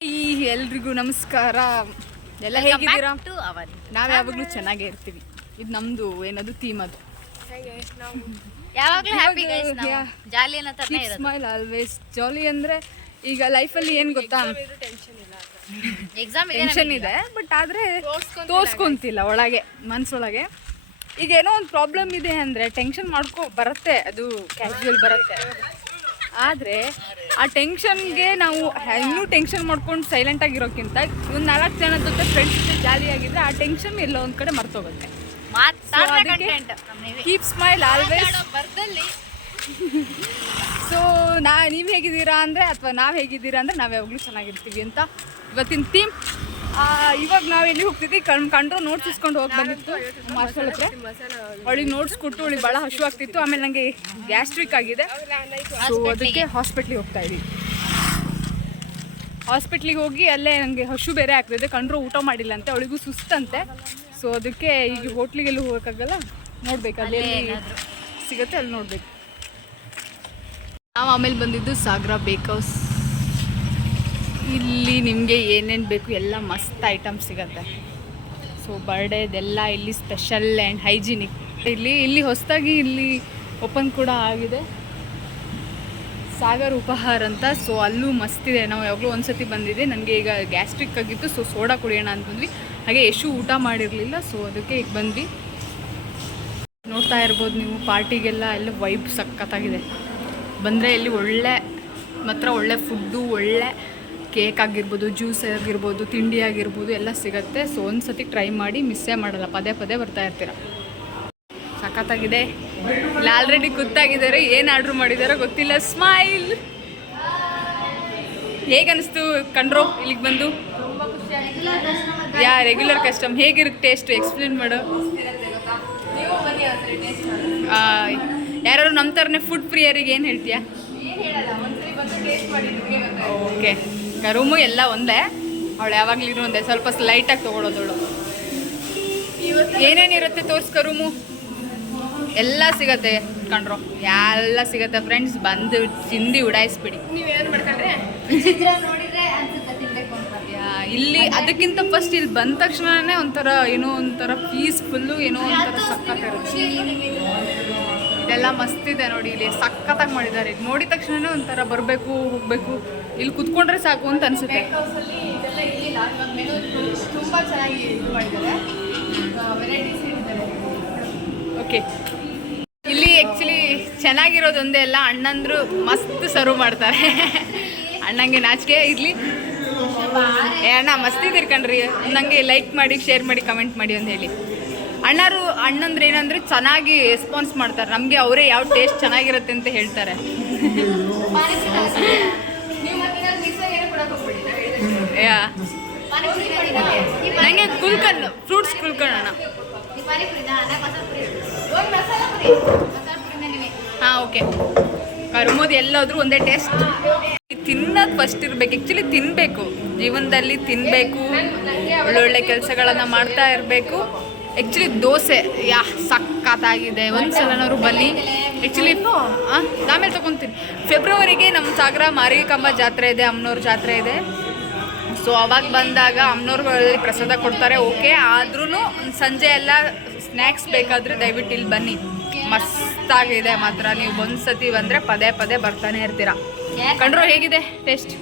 ಎಲ್ರಿಗೂ ನಮಸ್ಕಾರ. ಎಲ್ಲ ಹೇಗಿದ್ದೀರಾ? ನಾವು ಯಾವಾಗಲೂ ಚೆನ್ನಾಗೇ ಇರ್ತೀವಿ. ಇದು ನಮ್ದು ಏನದು ಥೀಮ್, ಅದು ಯಾವಾಗಲೂ ಹ್ಯಾಪಿ ಗೈಸ್, ನಾವು ಜಾಲಿ ಅನ್ನೋ ತರನೇ ಇರೋದು. ಸ್ಮೈಲ್ ಆಲ್ವೇಸ್ ಜಾಲಿ. ಅಂದರೆ ಈಗ ಲೈಫಲ್ಲಿ ಏನು ಗೊತ್ತಾ, ಎಕ್ಸಾಮ್ ಟೆನ್ಷನ್ ಇದೆ, ಬಟ್ ಆದರೆ ತೋರ್ಸ್ಕೊಂತಿಲ್ಲ ಒಳಗೆ, ಮನಸ್ಸೊಳಗೆ. ಈಗ ಏನೋ ಒಂದು ಪ್ರಾಬ್ಲಮ್ ಇದೆ ಅಂದರೆ ಟೆನ್ಷನ್ ಬರುತ್ತೆ, ಅದು ಕ್ಯಾಶುವಲ್ ಬರುತ್ತೆ. ಆದರೆ ಆ ಟೆನ್ಷನ್ಗೆ ನಾವು ಇನ್ನೂ ಟೆನ್ಷನ್ ಮಾಡ್ಕೊಂಡು ಸೈಲೆಂಟ್ ಆಗಿರೋಕ್ಕಿಂತ ಒಂದು 4 ಜನ ಜೊತೆ ಫ್ರೆಂಡ್ಸ್ ಜೊತೆ ಜಾಲಿಯಾಗಿದ್ದರೆ ಆ ಟೆನ್ಷನ್ ಎಲ್ಲೋ ಒಂದು ಕಡೆ ಮರ್ತೋಗುತ್ತೆ. Keep smile always. ಸೊ ನೀವು ಹೇಗಿದ್ದೀರಾ ಅಂದರೆ, ಅಥವಾ ನಾವು ಹೇಗಿದ್ದೀರಾ ಅಂದರೆ ನಾವು ಯಾವಾಗಲೂ ಚೆನ್ನಾಗಿರ್ತೀವಿ ಅಂತ ಇವತ್ತಿನ ಥೀಮ್. ಇವಾಗ ನಾವು ಎಲ್ಲಿ ಹೋಗ್ತಿದ್ವಿ, ಕಂಡ್ರು ನೋಟ್ಸ್ ಇಸ್ಕೊಂಡು ಹೋಗಿ ಬಂದಿತ್ತು ಮಾಸ್ಟರ್ ಹತ್ರ. ಅವಳಿಗೆ ನೋಟ್ಸ್ ಕೊಟ್ಟು ಅವಳಿಗೆ ಭಾಳ ಹಶು ಆಗ್ತಿತ್ತು. ಆಮೇಲೆ ನನಗೆ ಗ್ಯಾಸ್ಟ್ರಿಕ್ ಆಗಿದೆ, ಸೊ ಅದಕ್ಕೆ ಹಾಸ್ಪಿಟ್ಲಿಗೆ ಹೋಗ್ತಾ ಇದ್ದೀವಿ. ಹಾಸ್ಪಿಟ್ಲಿಗೆ ಹೋಗಿ ಅಲ್ಲೇ ನನಗೆ ಹಶು ಬೇರೆ ಆಗ್ತಿದೆ, ಕಂಡ್ರು ಊಟ ಮಾಡಿಲ್ಲ ಅಂತೆ, ಅವಳಿಗೂ ಸುಸ್ತಂತೆ. ಸೊ ಅದಕ್ಕೆ ಈಗ ಹೋಟ್ಲಿಗೆಲ್ಲೂ ಹೋಗೋಕ್ಕಾಗಲ್ಲ, ನೋಡ್ಬೇಕು ಅಲ್ಲಿ ಸಿಗುತ್ತೆ, ಅಲ್ಲಿ ನೋಡ್ಬೇಕು. ನಾವು ಆಮೇಲೆ ಬಂದಿದ್ದು ಸಾಗರ ಬೇಕ್ ಹೌಸ್. ಇಲ್ಲಿ ನಿಮಗೆ ಏನೇನು ಬೇಕು ಎಲ್ಲ ಮಸ್ತ್ ಐಟಮ್ ಸಿಗುತ್ತೆ. ಸೊ ಬರ್ಡೇದೆಲ್ಲ ಇಲ್ಲಿ ಸ್ಪೆಷಲ್ ಆ್ಯಂಡ್ ಹೈಜಿನಿಕ್. ಇಲ್ಲಿ ಹೊಸದಾಗಿ ಇಲ್ಲಿ ಓಪನ್ ಕೂಡ ಆಗಿದೆ, ಸಾಗರ್ ಉಪಹಾರ ಅಂತ. ಸೊ ಅಲ್ಲೂ ಮಸ್ತಿದೆ. ನಾವು ಯಾವಾಗಲೂ ಒಂದ್ಸತಿ ಬಂದಿದೆ, ನನಗೆ ಈಗ ಗ್ಯಾಸ್ಟ್ರಿಕ್ ಆಗಿತ್ತು, ಸೊ ಸೋಡಾ ಕುಡಿಯೋಣ ಅಂತಂದ್ವಿ. ಹಾಗೆ ಎಷ್ಟು ಊಟ ಮಾಡಿರಲಿಲ್ಲ, ಸೊ ಅದಕ್ಕೆ ಈಗ ಬಂದ್ವಿ. ನೋಡ್ತಾ ಇರ್ಬೋದು ನೀವು, ಪಾರ್ಟಿಗೆಲ್ಲ ಎಲ್ಲ ವೈಬ್ ಸಖತ್ತಾಗಿದೆ. ಬಂದರೆ ಇಲ್ಲಿ ಒಳ್ಳೆ ಫುಡ್ಡು, ಒಳ್ಳೆ ಕೇಕ್ ಆಗಿರ್ಬೋದು, ಜ್ಯೂಸ್ ಆಗಿರ್ಬೋದು, ತಿಂಡಿ ಆಗಿರ್ಬೋದು ಎಲ್ಲ ಸಿಗುತ್ತೆ. ಸೊ ಒಂದು ಸತಿ ಟ್ರೈ ಮಾಡಿ, ಮಿಸ್ಸೇ ಮಾಡಲ್ಲ, ಪದೇ ಬರ್ತಾ ಇರ್ತೀರ. ಸಖತ್ತಾಗಿದೆ. ಇಲ್ಲ ಆಲ್ರೆಡಿ ಗೊತ್ತಾಗಿದ್ದಾರೆ, ಏನು ಆರ್ಡ್ರ್ ಮಾಡಿದಾರೋ ಗೊತ್ತಿಲ್ಲ. ಸ್ಮೈಲ್. ಹೇಗನ್ನಿಸ್ತು ಕಂಡ್ರೋ ಇಲ್ಲಿಗೆ ಬಂದು? Regular custom. ಹೇಗಿರುತ್ತೆ ಟೇಸ್ಟು? ಎಕ್ಸ್ಪ್ಲೇನ್ ಮಾಡು. ಯಾರು ನಮ್ಮ ಥರನೇ ಫುಡ್ ಪ್ರಿಯರಿಗೆ ಏನು ಹೇಳ್ತೀಯಾ? ಓಕೆ, ರೂಮು ಎಲ್ಲ ಒಂದೇ, ಅವಳು ಯಾವಾಗಲೂ ಒಂದೇ, ಸ್ವಲ್ಪ ಲೈಟಾಗಿ ತೊಗೊಳೋದವಳು. ಏನೇನಿರುತ್ತೆ ತೋರಿಸ್ಕೊ. ರೂಮು ಎಲ್ಲ ಸಿಗತ್ತೆ ಕಂಡ್ರೋ, ಎಲ್ಲ ಸಿಗತ್ತೆ ಫ್ರೆಂಡ್ಸ್. ಬಂದು ತಿಂದು ಉಡಾಯಿಸ್ಬಿಡಿ. ಇಲ್ಲಿ ಅದಕ್ಕಿಂತ ಫಸ್ಟ್ ಇಲ್ಲಿ ಬಂದ ತಕ್ಷಣನೇ ಒಂಥರ ಏನೋ ಒಂಥರ ಪೀಸ್ಫುಲ್ಲು, ಏನೋ ಒಂಥರ ಸಖತ್ತಿರುತ್ತೆ. ಇದೆಲ್ಲ ಮಸ್ತಿದೆ ನೋಡಿ, ಇಲ್ಲಿ ಸಖತ್ತಾಗಿ ಮಾಡಿದ್ದಾರೆ. ಇದು ನೋಡಿದ ತಕ್ಷಣವೇ ಒಂಥರ ಬರಬೇಕು, ಹೋಗಬೇಕು, ಇಲ್ಲಿ ಕುತ್ಕೊಂಡ್ರೆ ಸಾಕು ಅಂತ ಅನಿಸುತ್ತೆ. ತುಂಬ ಚೆನ್ನಾಗಿ ಇದು ಮಾಡಿದ್ದಾರೆ, ವೆರೈಟೀಸ್ ಇದ್ದಾರೆ. ಓಕೆ, ಇಲ್ಲಿ ಆ್ಯಕ್ಚುಲಿ ಚೆನ್ನಾಗಿರೋದೊಂದೇ ಅಲ್ಲ, ಅಣ್ಣಂದ್ರು ಮಸ್ತ್ ಸರ್ವ್ ಮಾಡ್ತಾರೆ. ಅಣ್ಣಂಗೆ ನಾಚಿಕೆ ಇರಲಿ. ಅಣ್ಣ ಮಸ್ತಿ ತಿರ್ಕಂಡ್ರಿ, ನನಗೆ ಲೈಕ್ ಮಾಡಿ, ಶೇರ್ ಮಾಡಿ, ಕಮೆಂಟ್ ಮಾಡಿ ಅಂತ ಹೇಳಿ. ಅಣ್ಣಂದ್ರೆ ಏನಂದರೆ ಚೆನ್ನಾಗಿ ರೆಸ್ಪಾನ್ಸ್ ಮಾಡ್ತಾರೆ ನಮಗೆ. ಅವರೇ ಯಾವ ಟೇಸ್ಟ್ ಚೆನ್ನಾಗಿರುತ್ತೆ ಅಂತ ಹೇಳ್ತಾರೆ. ನನಗೆ ಫ್ರೂಟ್ಸ್ ಕುಲ್ಕಣ್ಣ. ಹಾಂ, ಓಕೆ. ಕರ್ಮೋದು ಎಲ್ಲಾದರೂ ಒಂದೇ ಟೇಸ್ಟ್. ತಿನ್ನೋದು ಫಸ್ಟ್ ಇರಬೇಕು. ಆ್ಯಕ್ಚುಲಿ ತಿನ್ನಬೇಕು, ಜೀವನದಲ್ಲಿ ತಿನ್ನಬೇಕು, ಒಳ್ಳೊಳ್ಳೆ ಕೆಲಸಗಳನ್ನು ಮಾಡ್ತಾ ಇರಬೇಕು. ಆ್ಯಕ್ಚುಲಿ ದೋಸೆ ಸಖತ್ತಾಗಿದೆ. ಒಂದು ಸಲನಾದ್ರು ಬನ್ನಿ. ಆ್ಯಕ್ಚುಲಿ ಆಮೇಲೆ ತೊಗೊತೀನಿ. ಫೆಬ್ರವರಿಗೆ ನಮ್ಮ ಸಾಗರ ಮಾರಿಕಾಂಬಾ ಜಾತ್ರೆ ಇದೆ, ಅಮ್ಮನವ್ರ ಜಾತ್ರೆ ಇದೆ. ಸೊ ಅವಾಗ ಬಂದಾಗ ಅಮ್ಮನವ್ರಲ್ಲಿ ಪ್ರಸಾದ ಕೊಡ್ತಾರೆ, ಓಕೆ. ಆದ್ರೂ ಸಂಜೆ ಎಲ್ಲ ಸ್ನ್ಯಾಕ್ಸ್ ಬೇಕಾದರೆ ದಯವಿಟ್ಟು ಇಲ್ಲಿ ಬನ್ನಿ, ಮಸ್ತಾಗಿದೆ ಮಾತ್ರ. ನೀವು ಒಂದು ಸತಿ ಬಂದರೆ ಪದೇ ಬರ್ತಾನೆ ಇರ್ತೀರ. ಕಂಡ್ರೋ ಹೇಗಿದೆ ಟೇಸ್ಟ್?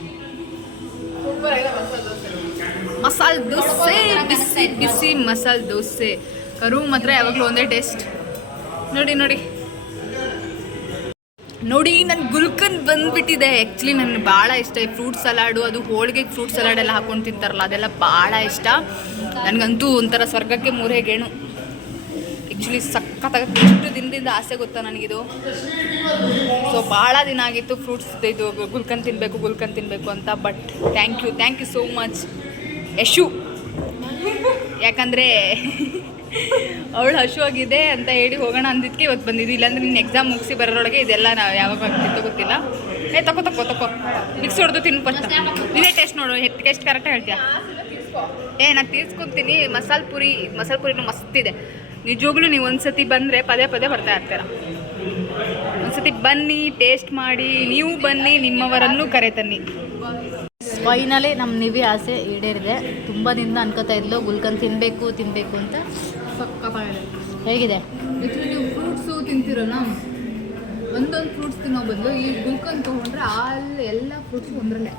ಮಸಾಲೆ ದೋಸೆ, ಬಿಸಿ ಮಸಾಲೆ ದೋಸೆ. ಕರು ಮಾತ್ರ ಯಾವಾಗಲೂ ಒಂದೇ ಟೇಸ್ಟ್. ನೋಡಿ ನನ್ನ ಗುಲ್ಕನ್ ಬಂದುಬಿಟ್ಟಿದೆ. ಆ್ಯಕ್ಚುಲಿ ನನಗೆ ಭಾಳ ಇಷ್ಟ ಈ ಫ್ರೂಟ್ ಸಲಾಡು, ಅದು ಹೋಳಿಗೆಗೆ ಫ್ರೂಟ್ ಸಲಾಡ್ ಎಲ್ಲ ಹಾಕೊಂಡು ತಿಂತಾರಲ್ಲ, ಅದೆಲ್ಲ ಭಾಳ ಇಷ್ಟ ನನಗಂತೂ. ಒಂಥರ ಸ್ವರ್ಗಕ್ಕೆ 3 ಗೇಣು. ಆ್ಯಕ್ಚುಲಿ ಸಖತ್ತಾಗುತ್ತೆ. ಎಷ್ಟು ದಿನದಿಂದ ಆಸೆ ಗೊತ್ತಾ ನನಗಿದು. ಸೊ ಭಾಳ ದಿನ ಆಗಿತ್ತು ಫ್ರೂಟ್ಸ್ ಇದು ಗುಲ್ಕನ್ ತಿನ್ನಬೇಕು ಅಂತ. But thank you so much Yashu. ಯಾಕಂದರೆ ಅವಳು ಹಶುವಾಗಿದೆ ಅಂತ ಹೇಳಿ ಹೋಗೋಣ ಅಂದಿದ್ದಕ್ಕೆ ಇವತ್ತು ಬಂದಿದ್ದು. ಇಲ್ಲಾಂದ್ರೆ ನಿನ್ನ ಎಕ್ಸಾಮ್ ಮುಗಿಸಿ ಬರೋರೊಳಗೆ ಇದೆಲ್ಲ ನಾವು ಯಾವಾಗ ಆಗ್ತಿತ್ತು ಗೊತ್ತಿಲ್ಲ. ತಗೋ ಮಿಕ್ಸ್ ಹೊಡೆದು ತಿನ್ನು ಫಸ್ಟ್. ನೀನೇ ಟೇಸ್ಟ್ ನೋಡು, ಎಷ್ಟು ಕರೆಕ್ಟಾಗಿ ಹೇಳ್ತೀಯ. ನಾನು ತೀರ್ಸ್ಕೊತೀನಿ. ಮಸಾಲೆ ಪುರಿನೂ ಮಸ್ತಿದೆ ನಿಜವಾಗ್ಲೂ. ನೀವು ಒಂದು ಸತಿ ಬಂದರೆ ಪದೇ ಬರ್ತಾ ಇರ್ತೀರ. ಒಂದು ಸತಿ ಬನ್ನಿ, ಟೇಸ್ಟ್ ಮಾಡಿ. ನೀವು ಬನ್ನಿ, ನಿಮ್ಮವರನ್ನು ಕರೆ ತನ್ನಿ. ಫೈನಲಿ ನಮ್ಮ ನಿವಿ ಆಸೆ ಈಡೇರಿದೆ. ತುಂಬ ದಿನ ಅನ್ಕೋತಾ ಇದ್ಲು ಗುಲ್ಕನ್ ತಿನ್ನಬೇಕು ಅಂತ. ಸಕ್ಕತ್ತಾಗಿದೆ. ಹೇಗಿದೆ? ಆ್ಯಕ್ಚುಲಿ ನೀವು ಫ್ರೂಟ್ಸು ತಿಂತಿರಲ್ಲ, ಒಂದೊಂದು ಫ್ರೂಟ್ಸ್ ತಿನ್ನೋ ಬದಲು ಈ ಗುಲ್ಕನ್ ತೊಗೊಂಡ್ರೆ ಅಲ್ಲಿ ಎಲ್ಲ ಫ್ರೂಟ್ಸು ಒಂದರಲ್ಲೇ.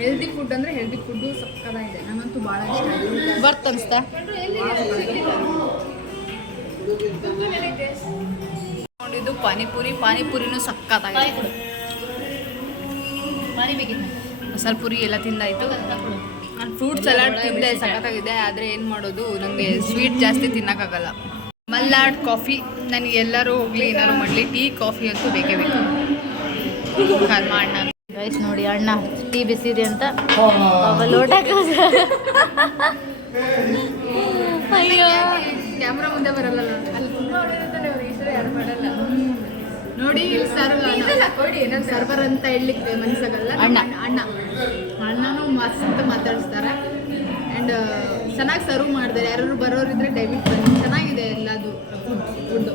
ಹೆಲ್ದಿ ಫುಡ್ ಅಂದರೆ ಹೆಲ್ದಿ ಫುಡ್ಡು ಸಕ್ಕತ್ತಾಗಿದೆ. ನನಗಂತೂ ಭಾಳ ಇಷ್ಟ ಆಯಿತು. ಬರ್ತ್ ಅನಿಸ್ತಾ? ನೋಡಿದ್ದು ಪಾನಿಪುರಿನೂ ಸಕ್ಕತ್ತಾಗಿದೆ. ಪಾನಿ ಬೇಕಿತ್ತು. ಮಸಾಲೆ ಪುರಿ ಎಲ್ಲ ತಿಂದಾಯಿತು. ನಾನು ಫ್ರೂಟ್ ಸಲಾಡ್ ತಿಂದೆ, ಸಖತ್ತಾಗಿದೆ. ಆದರೆ ಏನು ಮಾಡೋದು, ನನಗೆ ಸ್ವೀಟ್ ಜಾಸ್ತಿ ತಿನ್ನೋಕ್ಕಾಗಲ್ಲ. ಮಲ್ನಾಡ್ ಕಾಫಿ ನನಗೆ ಎಲ್ಲರೂ ಹೋಗಲಿ ಏನಾರು ಮಾಡಲಿ, ಟೀ ಕಾಫಿ ಅಂತೂ ಬೇಕೇ ಬೇಕು. ಕರ್ಮ ಅಣ್ಣ ಗೈಸ್ ನೋಡಿ, ಅಣ್ಣ ಟೀ ಬಿಸಿದೆ ಅಂತ ಲೋಟ ಅಯ್ಯೋ ಕ್ಯಾಮ್ರಾ ಮುಂದೆ ಬರಲ್ಲ, ಅಲ್ಲಿ ತುಂಬ ಒಳ್ಳೆದಿರ್ತಾನೆ ಅವ್ರು, ಈ ಸಲ ಯಾರು ಮಾಡಲ್ಲ ನೋಡಿ. ಇಲ್ಲಿ ಸರ್ವರ್ ಅಂತ ಹೇಳಲಿಕ್ಕೆ ಮನಸ್ಸಾಗಲ್ಲ. ಅಣ್ಣನೂ ಮಸ್ತ್ ಮಾತಾಡಿಸ್ತಾರೆ ಆ್ಯಂಡ್ ಚೆನ್ನಾಗಿ ಸರ್ವ್ ಮಾಡಿದ್ದಾರೆ. ಯಾರು ಬರೋರಿದ್ರೆ ದಯವಿಟ್ಟು ಬನ್ನಿ, ಚೆನ್ನಾಗಿದೆ ಎಲ್ಲದು ಫುಡ್ಡು.